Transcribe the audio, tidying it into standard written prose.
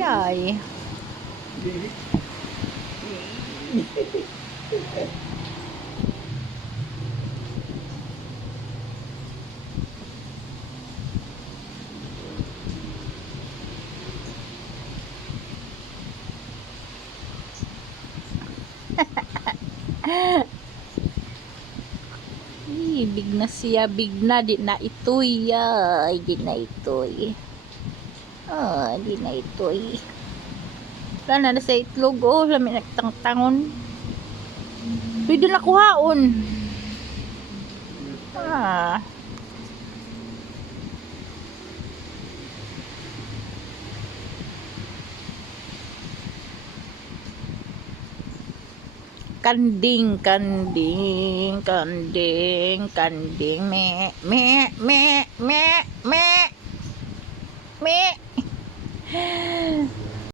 Yay. Big na siya, big na, di na itoy, ay, di na itoy. Di na itoy. Wala na sa itlog, lami nagtangtangon. Pwede na kuhaon. Kanding, kanding, kanding, kanding, me, me, me, me, me, me.